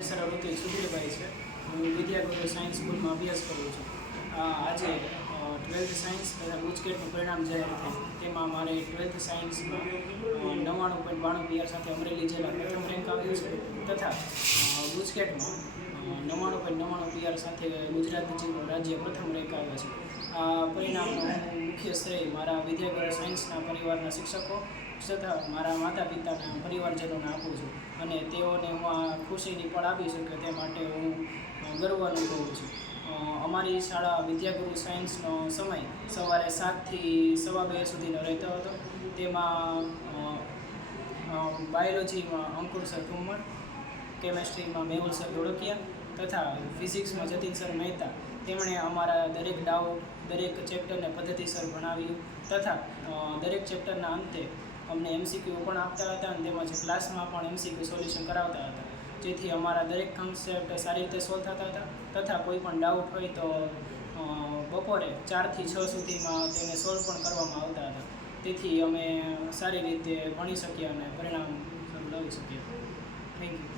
Sir ઋતુ સુધીરભાઈ છે. હું વિદ્યાગુરુ સાયન્સ સ્કૂલમાં અભ્યાસ કરું છું. આજે 12th સાયન્સ તથા ગુજકેટનું પરિણામ જાહેર થયું. તેમાં મારે 12th સાયન્સમાં 99.92 PR સાથે અમરેલી જિલ્લા પ્રથમ રેન્ક આવ્યું છે તથા ગુજકેટમાં 99.99 PR સાથે ગુજરાત રાજ્ય પ્રથમ રેન્ક આવ્યો છે. આ પરિણામનો મુખ્ય શ્રેય મારા વિદ્યાગુરુ સાયન્સના પરિવારના શિક્ષકો તથા મારા માતા પિતાના પરિવારજનોને આપું છું અને તેઓને હું આ ખુશીની પળ આપી શક્યો તે માટે હું ગર્વ અનુભવું છું. અમારી શાળા વિદ્યાગુરુ સાયન્સનો સમય સવારે 7 થી 2:15 સુધીનો રહેતો હતો. તેમાં બાયોલોજીમાં અંકુર સર ઠુમ્મર, કેમેસ્ટ્રીમાં મેહુલ સર ધોળકિયા તથા ફિઝિક્સમાં જતીન સર મહેતા. તેમણે અમારા દરેક ડાઉટ, દરેક ચેપ્ટરને પદ્ધતિસર ભણાવ્યું તથા દરેક ચેપ્ટરના અંતે અમને MCQ પણ આપતા હતા અને તેમજ ક્લાસમાં પણ MCQ સોલ્યુશન કરાવતા હતા, જેથી અમારા દરેક કન્સેપ્ટ સારી રીતે સોલ્વ થતા હતા તથા કોઈ પણ ડાઉટ હોય તો બપોરે 4 થી 6 સુધીમાં તેને સોલ્વ પણ કરવામાં આવતા હતા. તેથી અમે સારી રીતે ભણી શક્યા અને પરિણામ લાવી શક્યા. Thank you.